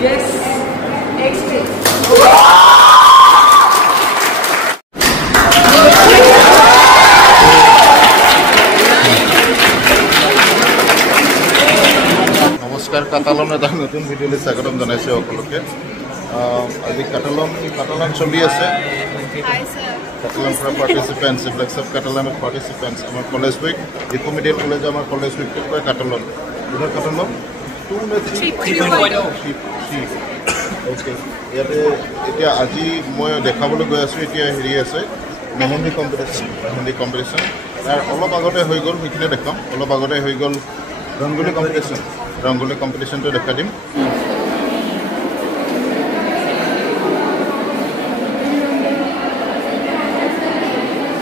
Yes. Extra. नमस्कार काटालन এটা নতুন ভিডিওলৈ স্বাগতম জনাইছো সকলোকে আজি কাটালান চলি আছে হাই স্যার কাটালান ফৰ পাৰ্টিসিপেন্টস ব্লেক সব কাটালান পাৰ্টিসিপেন্টস আমাৰ কলেজ উইক ইকো মিডিয়াল কলেজ আমাৰ কলেজ উইক টো কাটালান ইনৰ কাটালান 2.3 ওকে ইয়াতে এতিয়া আজি মই দেখাবলৈ গৈ আছো এতিয়া হেৰি আছে মেহেন্দি কম্পিটিশন আৰু অলপ আগতে হৈ গ'ল সেইখিনি দেখাম অলপ আগতে হৈ গ'ল रंगोली कॉम्पिटिशन तो देखा दिम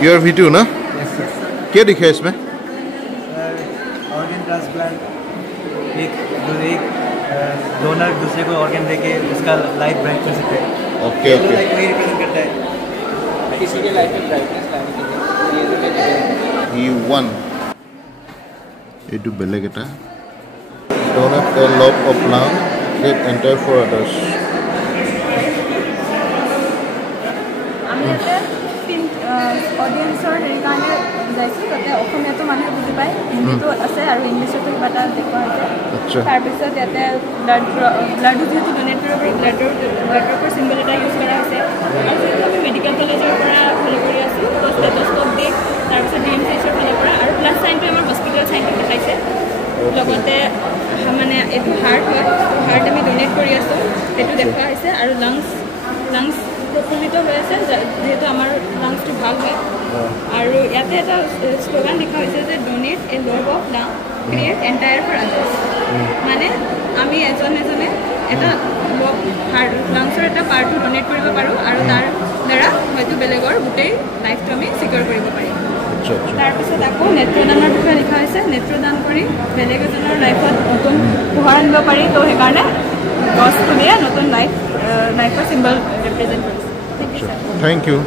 योर वीडियो ना क्या दिखा है इसमें ऑर्गन ट्रांसप्लांट एक डोनर दूसरे को ऑर्गन देके उसका लाइफ ब्राइट कर सकते हैं ओके ओके लाइफ वही रिप्रेजेंट करता है किसी के लाइफ में ब्राइटनेस लाने के लिए ही वन ये तो बेलेग এটা Donate a lobe of lung that entire for others. আমি এটা অডিয়েন্সৰ হেৰি কাৰণে যাইছোঁ যাতে অসমীয়াটো মানুহে বুজি পায় হিন্দীটো আছে আৰু ইংলিছতো কিবা এটা দেখুওৱা হৈছে তাৰপিছত ইয়াতে ব্লাডো যিহেতু ডনেট কৰিব পাৰি ব্লাডৰ চিম্বল এটা ইউজ কৰা হৈছে আৰু যিহেতু আমি মেডিকেল কলেজৰ পৰা ফলো কৰি আছোঁ তো ষ্টেটস্কোপ দি তাৰপিছত DMCHৰ ফালৰ পৰা আৰু প্লাছ চাইনটো আমাৰ হস্পিটেল চাইনটো দেখাইছে লগতে মানে এইটো হাৰ্ট হয় হাৰ্ট আমি ডনেট কৰি আছোঁ সেইটো দেখুওৱা হৈছে আৰু লাংছ প্ৰফুল্লিত হৈ আছে যিহেতু আমাৰ লাংছটো ভাল হয় আৰু ইয়াতে এটা শ্লোগান লিখা হৈছে যে donate a lobe of lung create entire for others মানে আমি এজনে এটা লাংছৰ এটা পাৰ্টটো ডনেট কৰিব পাৰোঁ আৰু তাৰ দ্বাৰা হয়তো বেলেগৰ গোটেই লাইফটো আমি চিকিউৰ কৰিব পাৰিম তাৰপিছত আকৌ নেত্ৰদানৰ বিষয়ে লিখা হৈছে নেত্ৰদান কৰি বেলেগ এজনৰ লাইফত নতুন পোহৰ আনিব পাৰি তো সেইকাৰণে গছ পুলিয়ে নতুন লাইফৰ চিম্বল ৰিপ্ৰেজেণ্ট কৰিছে Thank you.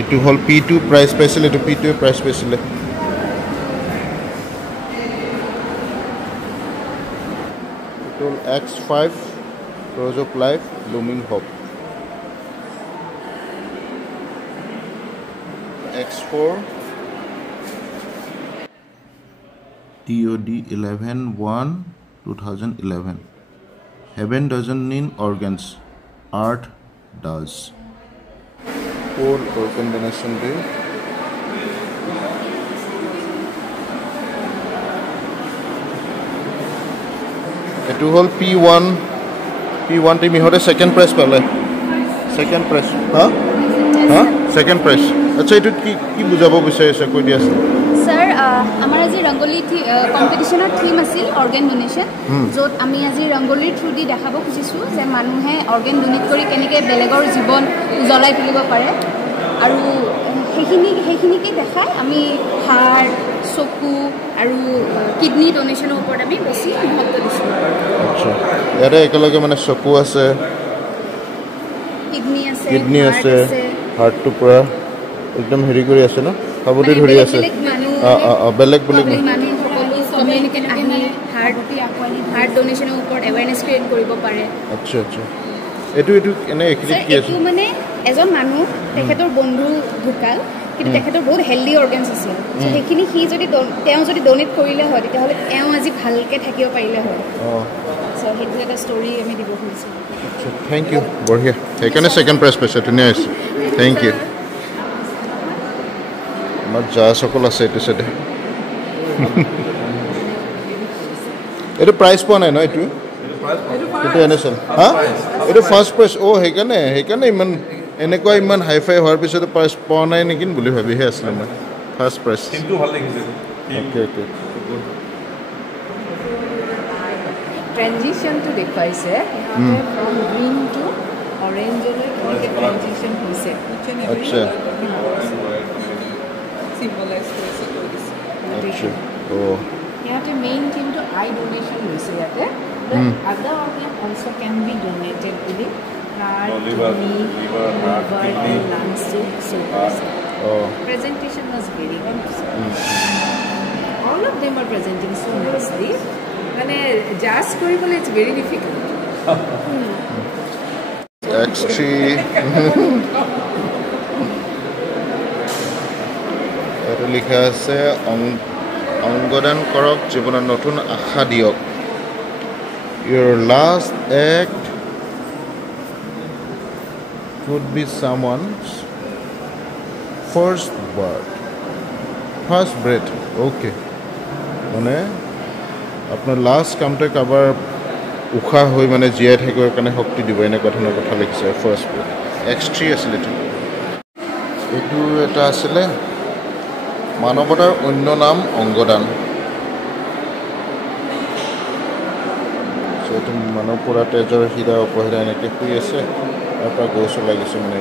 It will P2 prize special to P2 prize special. It will X5 Rose of Life Blooming Hope. X4 TOD 11/1/2011. Heaven doesn't need organs, art does. 4 organ donation day. It will P1 team here second press pale. Second press. Huh? Second press. अच्छा ये की बुझाबो বিচাৰিছে কৈ দিয়া আছে sir আমাৰ আজি rangoli কম্পিটিশনৰ theme আছিল অৰ্গেন ডোনেশ্যন য'ত আমি আজি ৰংগোলীৰ থ্ৰু দি দেখাব খুজিছোঁ যে মানুহে অৰ্গেন ডোনেট কৰি কেনেকৈ বেলেগৰ জীৱন জ্বলাই তুলিব পাৰে আৰু সেইখিনিকে দেখাই আমি হাৰ্ট চকু আৰু কিডনি ডোনেশ্যনৰ ওপৰত আমি বেছি গুৰুত্ব দিছোঁ আচ্ছা ইয়াতে একেলগে মানে চকু আছে কিডনি আছে হাৰ্টটো পুৰা একদম হেৰি কৰি আছে ন সাবতি ধৰি আছে বেলেগ হাৰ্ট ডোনেশ্যনৰ ওপৰত এৱেৰনেছ ক্ৰিয়েট কৰিব পাৰে আচ্ছা এইটো এনে এক্সিট কি আছে মানে এজন মানুহ তেখেতৰ বন্ধু ঢুকাল কিন্তু তেখেতৰ বহুত হেল্ডি অৰ্গেনছ আছিল সেইখিনি তেওঁ যদি ডোনেট কৰিলে হয় তেতিয়াহ'লে তেওঁ আজি ভালকৈ থাকিব পাৰিলে হয় সেইটো এটা ষ্টৰি আমি দিব খুজিছোঁ থেংক ইউ বঢ়িয়া সেইকাৰণে ছেকেণ্ড প্ৰাইজ পাইছে ধুনীয়া হৈছে থেংক ইউ আমাৰ যা সকল আছে এইটো চাইডে এইটো প্ৰাইজ পোৱা নাই ন এইটো এনে চাল হা এইটো ফাৰ্ষ্ট প্ৰাইজ সেইকাৰণে এনেকুৱা ইমান হাই ফাই হোৱাৰ পিছতে প্ৰাইজ পোৱা নাই নেকি বুলি ভাবিহে আছিলোঁ মই ফাৰ্ষ্ট প্ৰাইজ অ'কে ট্ৰেনজিশ্যনটো দেখুৱাইছে ফ্ৰম গ্ৰীণ টু অৰেঞ্জলৈ কেনেকৈ ট্ৰেনজিশ্যন হৈছে আচ্ছা চিম্বলাইজ কৰিছে ইয়াতে মেইন থিমটো আই ডোনেশ্যন হৈছে ইয়াতে আদাৰ অৰ্গেন অলছ' কেন B donated bully heart, kidney, liver, and lungs to soldiers. Presentation was very good. All of them are presenting so nicely. grasp কৰিবলৈ it's very difficult. X3 এটো লিখা আছে অংগদান কৰক জীৱনৰ নতুন আশা দিয়ক your last act could be someone's first breath okay মানে আপোনাৰ লাষ্ট কামটো কাবাৰ উখা হৈ মানে জিয়াই থাকিবৰ কাৰণে শক্তি দিব এনে কথানৰ কথা লিখিছে ফাৰ্ষ্ট ব্ৰেথ X3 আছিল এইটো এটা আছিলে মানৱতাৰ অন্য নাম অংগদান এইটো মানৱ পুৰা তেজৰ হীৰা অপহীৰা এনেকৈ শুই আছে তাৰ পৰা গৈ চলাই গৈছে মানে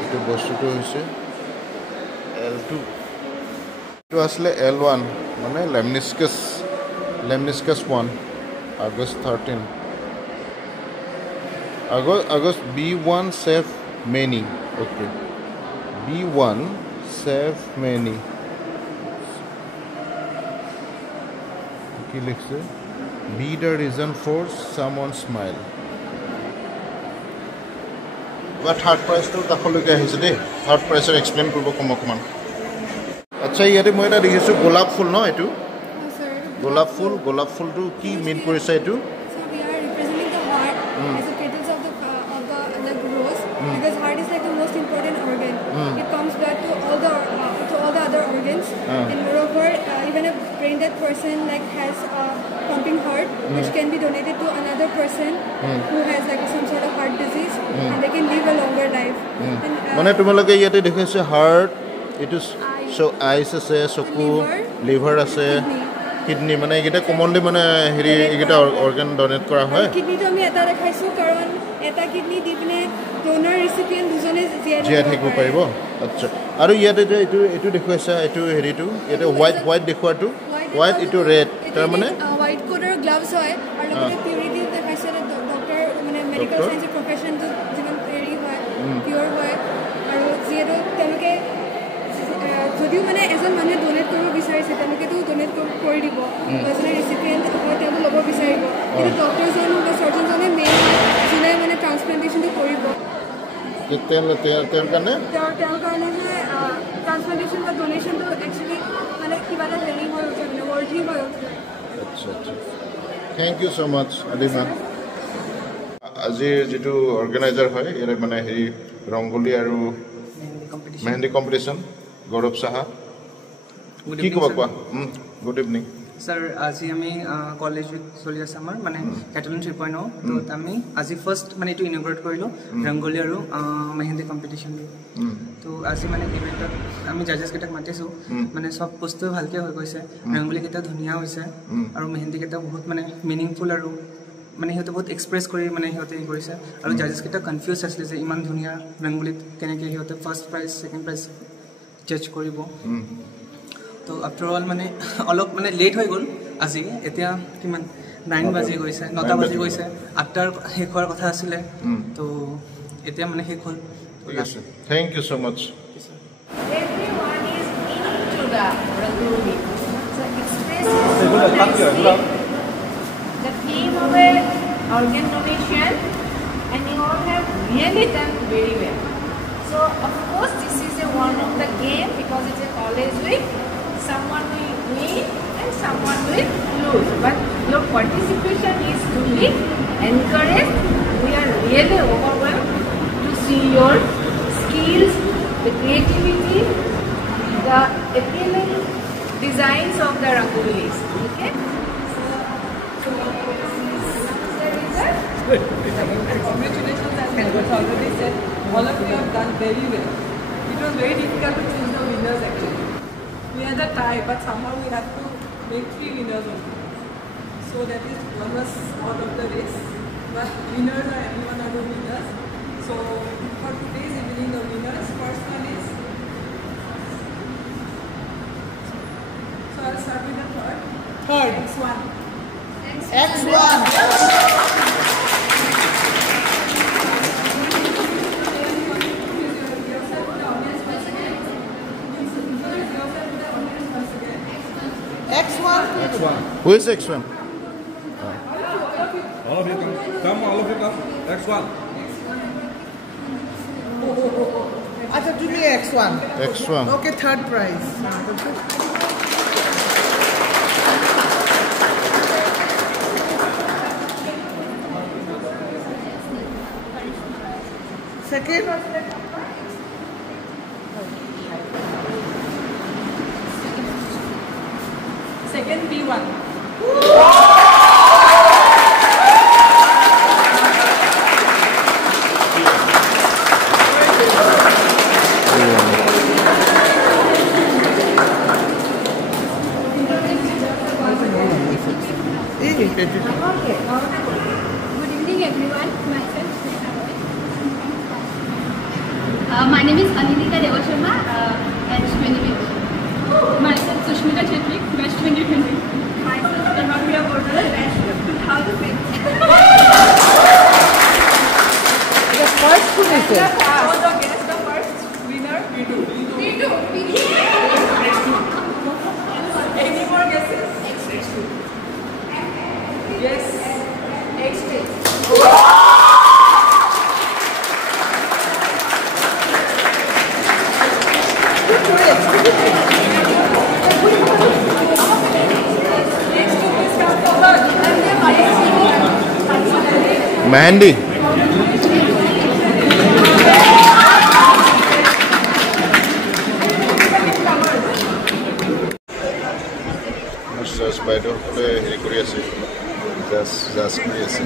এইটো বস্তুটো হৈছে L2 এইটো আছিলে L1 মানে লেমনিস্কাছ 1 August 13 August B1 save many okay B1 save many কি লিখছে be the reason for someone's smile বা থাৰ্ড প্ৰাইজটো তাকলৈকে আহিছে দেই থাৰ্ড প্ৰাইজৰ এক্সপ্লেইন কৰিব অকণমান আচ্ছা ইয়াতে মই এটা দেখিছোঁ গোলাপ ফুল ন এইটো গোলাপ ফুলটো কি মিন কৰিছে এইটো Because heart is like the most important organ. It pumps blood to all the other organs. And moreover, even a brain dead person like has a pumping heart, which can be donated to another person who has like some sort of heart disease, and they can live a longer life. মানে তোমালোকে ইয়াতে দেখিছে heart it is so আইস আছে চকু liver আছে kidney মানে এইকেইটা commonly মানে হেৰি এইকেইটা অৰ্গান ডনেট কৰা হয় কিডনিটো আমি এটা দেখাইছো কাৰণ এটা কিডনি দি পিনে ডোনাৰ ৰিচিপিয়েন্ট দুজনে জিয়াই থাকিব পাৰিব আচ্ছা আৰু ইয়াতে যে এইটো দেখুৱাইছা এইটো হেৰিটো ইয়াতে হোৱাইট দেখুৱাটো হোৱাইট এইটো ৰেড তাৰ মানে হোৱাইট কোডৰ গ্লাভছ হয় আৰু লগতে পিউৰিটি দেখাইছে ডক্টৰ মানে মেডিকেল সায়েন্স প্ৰফেশনটো যিমান হেৰি হয় পিউৰ হয় আৰু যিহেতু তেওঁলোকে যদিও মানে এজন মানুহে ডোনেট কৰিব বিচাৰিছে তেওঁলোকেতো ডোনেট কৰি দিব এজনে ৰিচিপিয়েণ্ট হয় তেওঁ ল'ব বিচাৰিব কিন্তু ডক্টৰজন বা চাৰ্জনজনে মেইন যোনে মানে ট্ৰান্সপ্লান্টেশ্যনটো কৰিব তেওঁৰ কাৰণে ট্ৰান্সপ্লান্টেশ্যন বা ডোনেশ্যনটো একচুৱেলি মানে কিবা এটা হেৰি হৈ উঠে মানে ৱৰ্থি হৈ উঠে আচ্ছা থেংক ইউ ছ' মাছ আদিমা আজিৰ যিটো অৰ্গেনাইজাৰ হয় ইয়াৰে মানে হেৰি ৰংগোলী আৰু মেহেন্দি কম্পিটিশ্যন গৌৰৱ সাহা কি ক'ব কোৱা গুড ইভিনিং স্যার আজি আমি কলেজ উইক চলি আছে আমাৰ মানে কেটালন 3.0 তো আমি আজি ফার্স্ট মানে এটো ইনগ্ৰেট কৰিলো ৰংগোলী আৰু মেহেন্দি কম্পিটিশন তো আজি মানে ইভেন্টত আমি জাজেস কেটাক মাতিছো মানে সব বস্তু ভালকে হৈ গৈছে ৰংগোলী কেটা ধুনিয়া হৈছে আৰু মেহেন্দি কেটা বহুত মানে মিনিংফুল আৰু মানে হেতে বহুত এক্সপ্ৰেস কৰি মানে হেতে কৰিছে আৰু জাজেস কেটা কনফিউজ আছিল যে ইমান ধুনিয়া ৰংগোলীত কেনেকে হেতে ফার্স্ট প্ৰাইজ সেকেন্ড প্ৰাইজ জাজ কৰিব তো আফটার অল মানে অলপ মানে লেট হৈ গ'ল আজি এতিয়া কিমান 9 বাজি গৈছে 9টা বাজি গৈছে আফটার শেষ হোৱাৰ কথা আছিল তো এতিয়া মানে শেষ হ'ল ঠিক আছে thank you so much Everyone is into the Rangoli. So expresses the theme of a organ donation, and you all have really done very well. So of course this is one of the game because it's a college week. Someone will win and someone will lose, but your participation is to be encouraged. We are really overwhelmed to see your skills, the creativity, the appealing designs of the rangolis. Okay, so good. Congratulations, and what already said, all of you have done very well. It was very difficult to choose the winners actually. We had a tie, but somehow we had to make 3 winners only. So that is one was out of the race. But winners are everyone are the winners. So for today's evening, the winners first one is. So I'll start with the third. X1. X1. X1. Who is X1? All of you come. Come, all of you come. X1. Acha, to me X1. X1. Okay, third prize. Second. Second B1. Good evening, everyone. My name is Anilika Devasharma, batch 2020. Myself Sushmita Chetri, batch 2020. Myself Dharmapriya Bordal, batch 2006. The first one is it? Guess the first winner. B2. Any more guesses? X2. Yes. X2. Mandy. Spider play Korea's just crazy.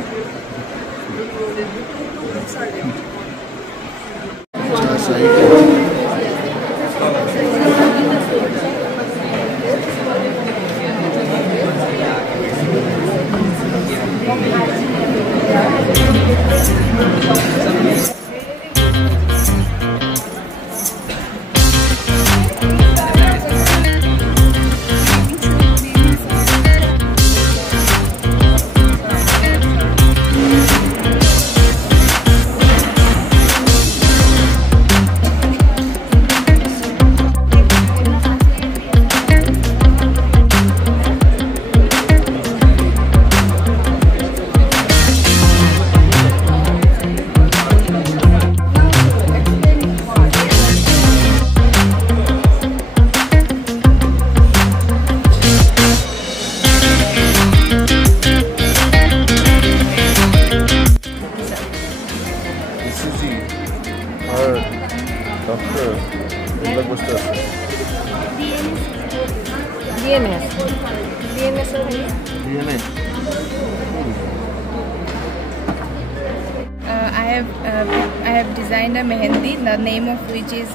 I have designed a mehendi, the name of which is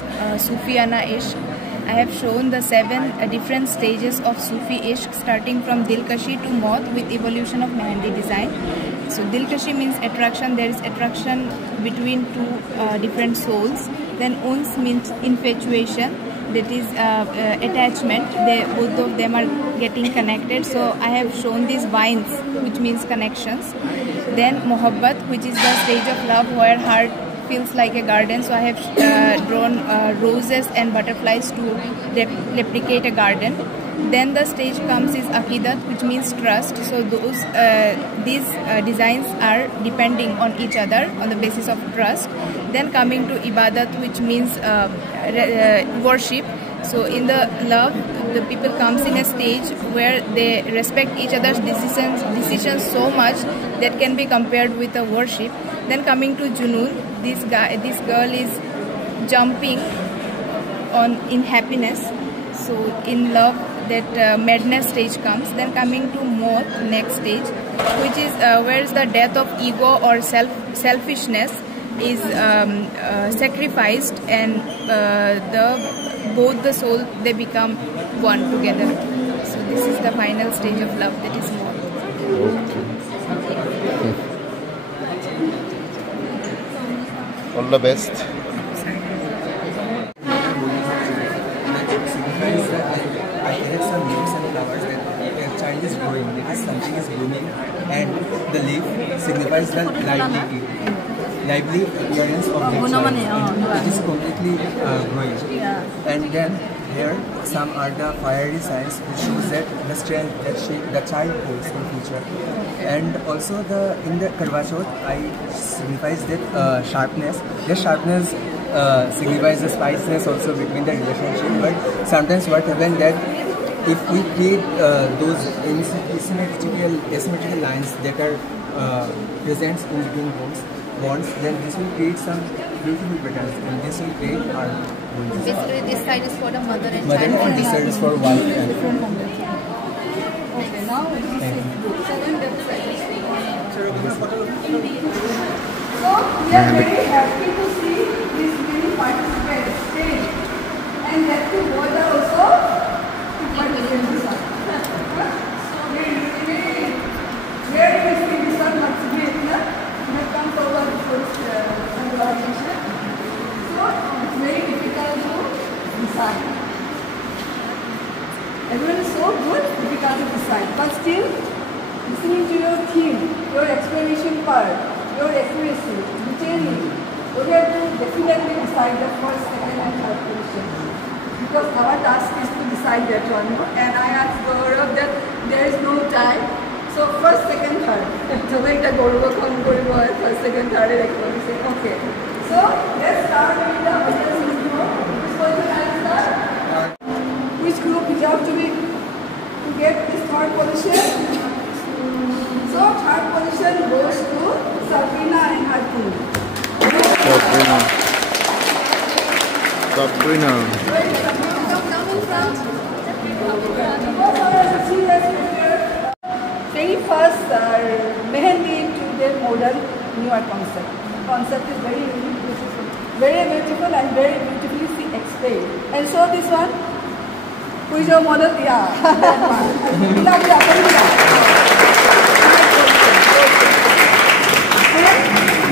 Sufiana Ishq. I have shown the 7 different stages of Sufi Ishq, starting from Dilkashi to Maut with evolution of mehendi design. So Dilkashi means attraction. There is attraction between two different souls. Then Uns means infatuation. That is attachment. Both of them are getting connected. So I have shown these vines, which means connections. Then Mohabbat, which is the stage of love where heart feels like a garden. So I have drawn roses and butterflies to replicate a garden. Then the stage comes is Aqidat, which means trust. So these designs are depending on each other on the basis of trust. Then coming to Ibadat, which means worship. So in the love, the people comes in a stage where they respect each other's decisions so much that can be compared with a worship. Then coming to Junoon, this girl is jumping in happiness. So in love, that madness stage comes. Then coming to Maut, next stage, which is where is the death of ego or selfishness is sacrificed, and both the soul, they become one together. So this is the final stage of love, that is Maut. All the best. I have some leaves and flowers that a child is growing, that is something is blooming, and the leaf signifies the lively appearance of the child. It is completely growing. And then here some are the fiery signs which shows that the strength that the child holds in future. And also in the Karwa Chauth, I signifies that sharpness. The sharpness signifies the spiciness also between the relationship. But sometimes what happens that if we create those asymmetrical lines that are present in between bonds, then this will create some beautiful patterns, and this will create our bonds. Basically, this side is for the mother and Mother, child, and this side is for wife. Okay, now Thank you. So we are very happy to see these many participants staying, and that too boys are also participating. Where do we see this one participate? That comes over the first conversation. So it's very difficult to decide. Everyone is so good, difficult to decide. But still, listening to your theme, your explanation part, your accuracy, detailing, we have to definitely decide the first, second, and third position. Because our task is to decide that one. And I asked Gaurav that there is no time. So first, second, third. So like the Gaurav first, second, third, okay. So let's start with the audience group. Which position I start? Which group deserves to get this third position? So third position goes to Sabrina and her team. Sabrina. Very first Mehendi to their model newer concept. Concept is very beautiful, and very beautifully explained. And so this one, who is your model? Yeah, that one.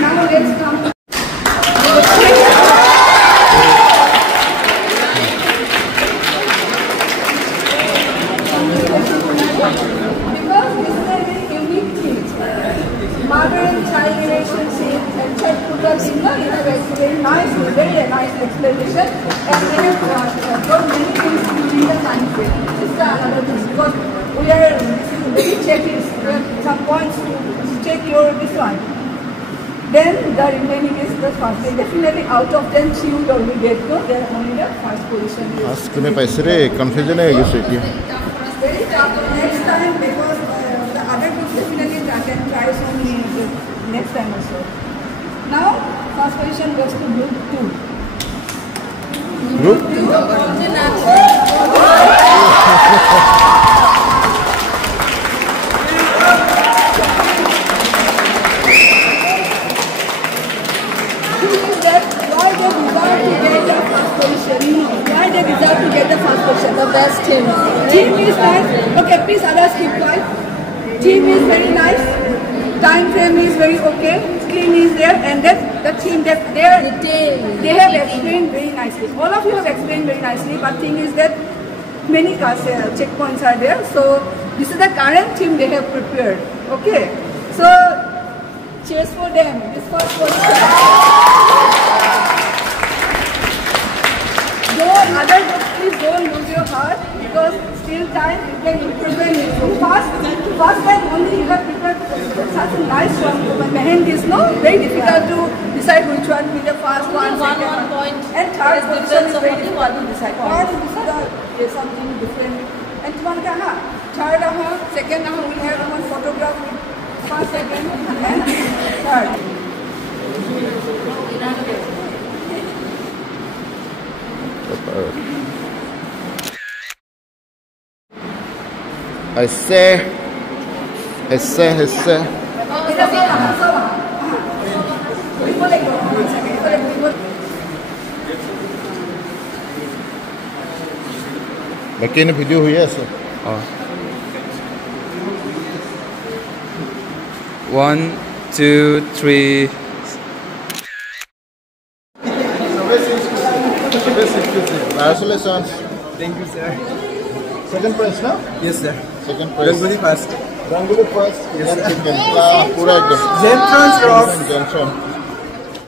Now let's come to because this is a very unique thing. Mother and child relationship and child Puja Singha, you have explained nicely, very nice explanation, and they have got many things to do in the time frame. This is another thing because we are very checklist. We have some points to check your this one. Then the remaining is the first. Definitely out of 10, she would only get no. They are only the first position. Ask me, paisere confusion hai you say. Very tough. Next time because the other group definitely can try some next time also. Now first position goes to group 2. Group 2. Why they deserve to get the first position? The best team. Team is nice. Okay, please others keep quiet. Team is very nice. Time frame is very okay. Screen is there, and that's the team that they have explained very nicely. All of you have explained very nicely, but thing is that many checkpoints are there. So this is the current team they have prepared. Okay. So cheers for them. This first position. Other groups, please don't lose your heart because still time you can improve so fast. First time only you have prepared such a nice one. But Mehendi is very difficult to decide which one will be the first one, second one. And third position is very difficult to decide. Third is something different. And one third second we have one photograph with first, second, and third. Esse. Aqui no vídeo हुई है ऐसे. 1, 2, 3. Congratulations. Thank you, sir. Second prize, no? Yes, sir. Second prize. Rangoli first. Rangoli first. Yes, sir. Pura ekdom. Gemtrons rocks. Gemtrons.